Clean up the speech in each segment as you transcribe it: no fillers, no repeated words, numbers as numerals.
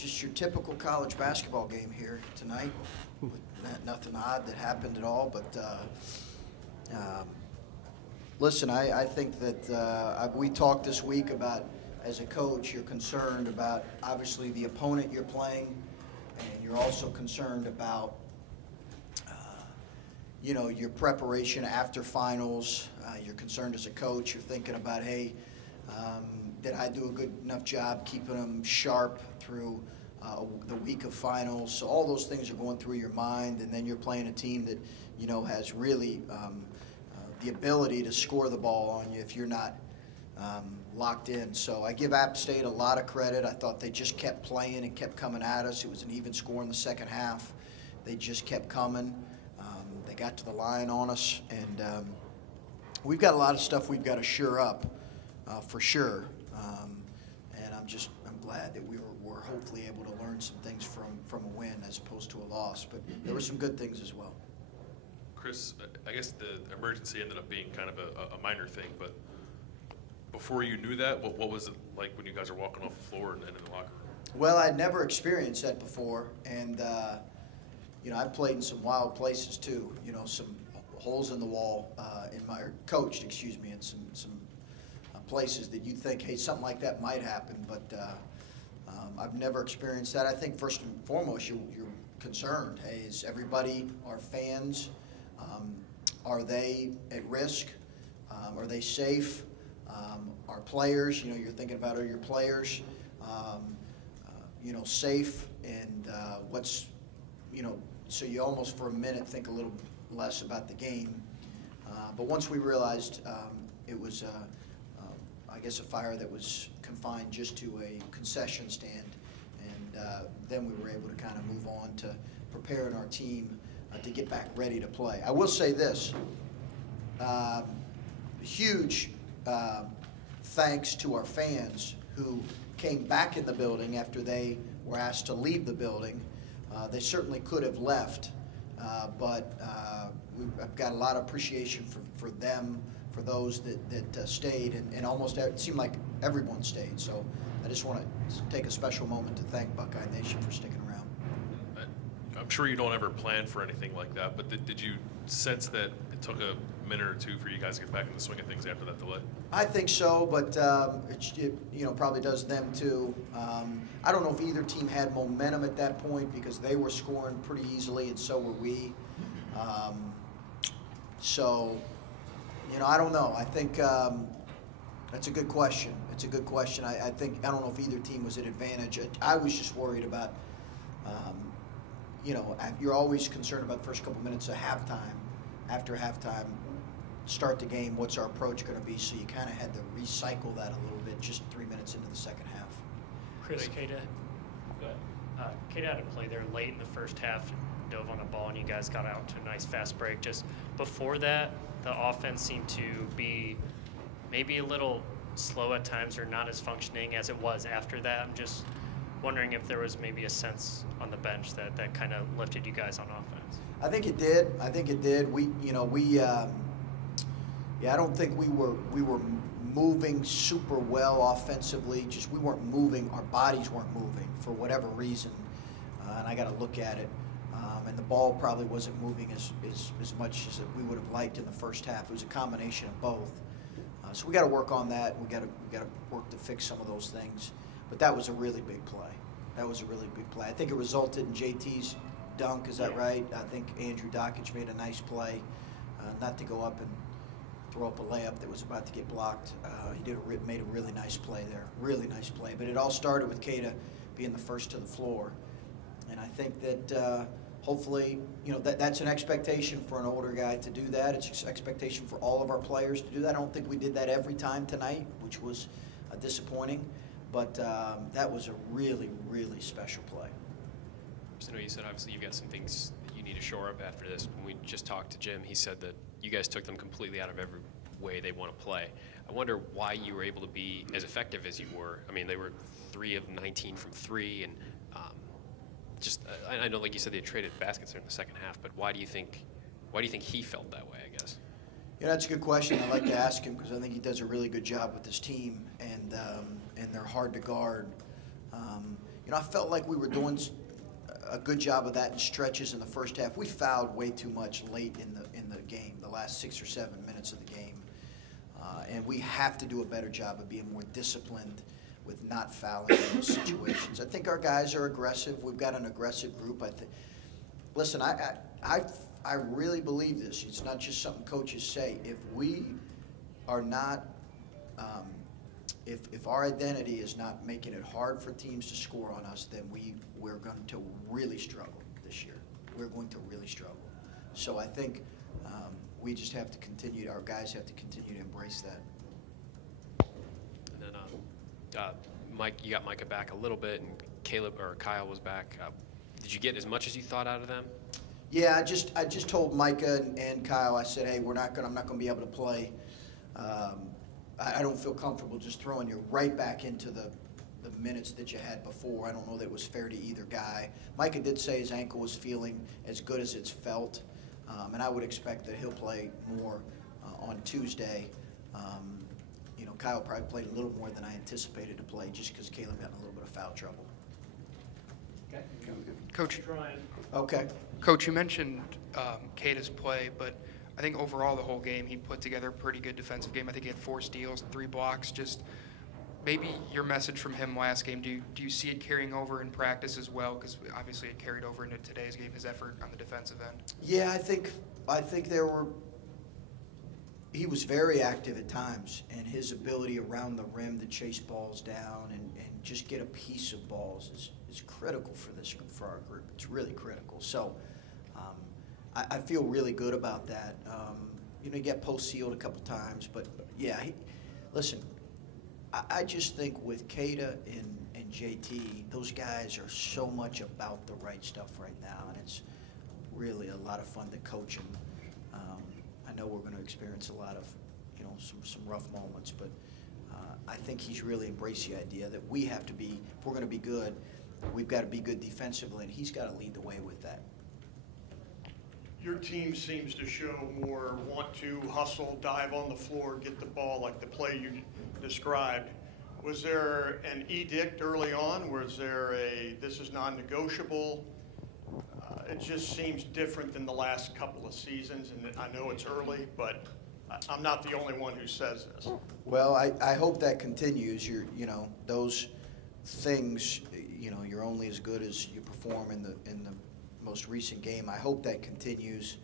just your typical college basketball game here tonight. Nothing odd that happened at all, but listen, I think that we talked this week about, as a coach, you're concerned about obviously the opponent you're playing, and you're also concerned about you know, your preparation after finals. You're concerned as a coach. You're thinking about, hey, did I do a good enough job keeping them sharp through the week of finals? So all those things are going through your mind, and then you're playing a team that, you know, has really the ability to score the ball on you if you're not locked in. So I give App State a lot of credit. I thought they just kept playing and kept coming at us. It was an even score in the second half. They just kept coming. They got to the line on us, and we've got a lot of stuff we've got to shore up for sure. And I'm glad that we're hopefully able to learn some things from a win as opposed to a loss. But there were some good things as well. Chris, I guess the emergency ended up being kind of a minor thing, but before you knew that, what was it like when you guys were walking off the floor and in the locker room? Well, I'd never experienced that before, and you know, I've played in some wild places too. You know, some holes in the wall coached, excuse me, in some places that you think, hey, something like that might happen, but I've never experienced that. I think first and foremost, you're concerned. Hey, is everybody, our fans, are they at risk? Are they safe? Our players, you know, you're thinking about, are your players, you know, safe? And what's, you know, so you almost for a minute think a little less about the game. But once we realized it was, I guess, a fire that was confined just to a concession stand, and then we were able to kind of move on to preparing our team to get back ready to play. I will say this, huge thanks to our fans who came back in the building after they were asked to leave the building. They certainly could have left, but I've got a lot of appreciation for them, for those that stayed, and almost it seemed like everyone stayed. So I just want to take a special moment to thank Buckeye Nation for sticking around. I'm sure you don't ever plan for anything like that, but did you sense that it took a minute or two for you guys to get back in the swing of things after that delay? I think so, but it you know, probably does them too. I don't know if either team had momentum at that point because they were scoring pretty easily, and so were we. So, you know, I don't know. I think that's a good question. It's a good question. I don't know if either team was at advantage. I was just worried about, you know, you're always concerned about the first couple minutes of halftime. After halftime, start the game, what's our approach going to be? So you kind of had to recycle that a little bit just 3 minutes into the second half. Chris, Quedas had to play there late in the first half, dove on the ball, and you guys got out to a nice fast break. Just before that, the offense seemed to be maybe a little slow at times or not as functioning as it was after that. I'm just wondering if there was maybe a sense on the bench that kind of lifted you guys on offense. I think it did. I think it did. Yeah, I don't think we were moving super well offensively. Just we weren't moving. Our bodies weren't moving for whatever reason, and I got to look at it. And the ball probably wasn't moving as much as we would have liked in the first half. It was a combination of both. So we got to work on that. We got to work to fix some of those things. But that was a really big play. That was a really big play. I think it resulted in JT's dunk. Is that right? I think Andrew Dockage made a nice play, not to go up and throw up a layup that was about to get blocked. He made a really nice play there. Really nice play. But it all started with Quedas being the first to the floor. And I think that hopefully, you know, that's an expectation for an older guy to do that. It's an expectation for all of our players to do that. I don't think we did that every time tonight, which was disappointing. But that was a really, really special play. I know you said obviously you've got some things that you need to shore up after this. When we just talked to Jim, he said that you guys took them completely out of every way they want to play. I wonder why you were able to be as effective as you were. I mean, they were 3 of 19 from 3, and I know, like you said, they traded baskets there in the second half. But why do you think he felt that way? I guess. Yeah, that's a good question. I'd like to ask him because I think he does a really good job with this team, and they're hard to guard. I felt like we were doing a good job of that in stretches in the first half. We fouled way too much late in the game, the last 6 or 7 minutes of the game. And we have to do a better job of being more disciplined with not fouling in those situations. I think our guys are aggressive. We've got an aggressive group. Listen, I really believe this. It's not just something coaches say. If we are not, if our identity is not making it hard for teams to score on us, then we're going to really struggle this year. We're going to really struggle. So I think we just have to continue. Our guys have to continue to embrace that. And then, Mike, you got Micah back a little bit, and Kyle was back. Did you get as much as you thought out of them? Yeah, I just told Micah and Kyle. I said, hey, I'm not going to be able to play. I don't feel comfortable just throwing you right back into the minutes that you had before. I don't know that it was fair to either guy. Micah did say his ankle was feeling as good as it's felt, and I would expect that he'll play more on Tuesday. Kyle probably played a little more than I anticipated to play just because Caleb got in a little bit of foul trouble. Okay. Coach, Okay. Coach, you mentioned Quedas' play, but I think overall the whole game he put together a pretty good defensive game. I think he had 4 steals, 3 blocks. Just maybe your message from him last game, do you see it carrying over in practice as well? Because obviously it carried over into today's game, his effort on the defensive end. Yeah, I think he was very active at times, and his ability around the rim to chase balls down and just get a piece of balls is critical for our group. It's really critical. So I feel really good about that. He got post-sealed a couple times, but yeah, listen, I just think with Quedas and JT, those guys are so much about the right stuff right now, and it's really a lot of fun to coach them. I know we're going to experience a lot of, some rough moments, but I think he's really embraced the idea that we have to be, if we're going to be good, we've got to be good defensively, and he's got to lead the way with that. Your team seems to show more want to hustle, dive on the floor, get the ball like the play you described. Was there an edict early on? Was there this is non-negotiable? It just seems different than the last couple of seasons, and I know it's early, but I'm not the only one who says this. Well, I hope that continues. Those things, you're only as good as you perform in the most recent game. I hope that continues.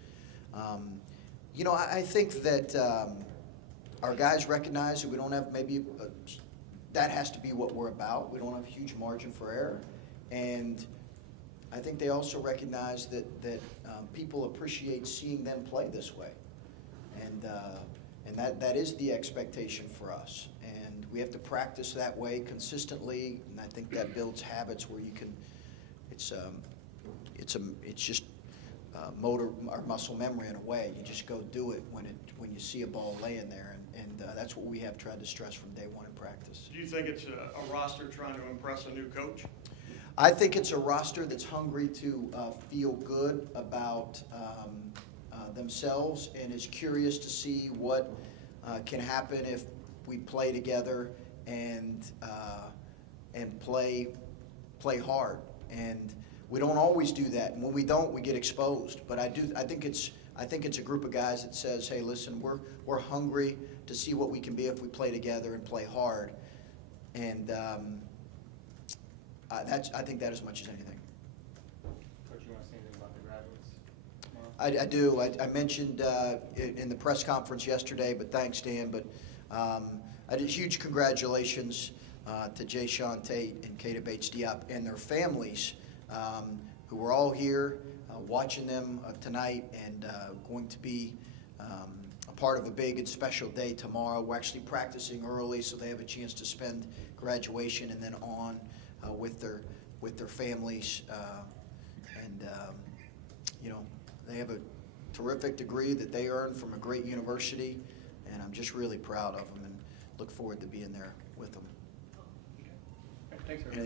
I think that our guys recognize that we don't have that has to be what we're about. We don't have a huge margin for error, and I think they also recognize that people appreciate seeing them play this way, and that is the expectation for us. And we have to practice that way consistently, and I think that builds habits where you can. It's just motor or muscle memory in a way. You just go do it when you see a ball laying there, and that's what we have tried to stress from day one in practice. Do you think it's a roster trying to impress a new coach? I think it's a roster that's hungry to feel good about themselves and is curious to see what can happen if we play together and play hard. And we don't always do that, and when we don't, we get exposed. But I think it's a group of guys that says, hey, listen, we're hungry to see what we can be if we play together and play hard. And I think that as much as anything. Coach, you want to say anything about the graduates tomorrow? I do. I mentioned in the press conference yesterday, but thanks, Dan. But I did huge congratulations to Jay Sean Tate and Quedas Bates-Diop and their families who were all here watching them tonight and going to be a part of a big and special day tomorrow. We're actually practicing early so they have a chance to spend graduation and then on with their families. They have a terrific degree that they earned from a great university, and I'm just really proud of them and look forward to being there with them. Okay. Thanks, everybody. Anything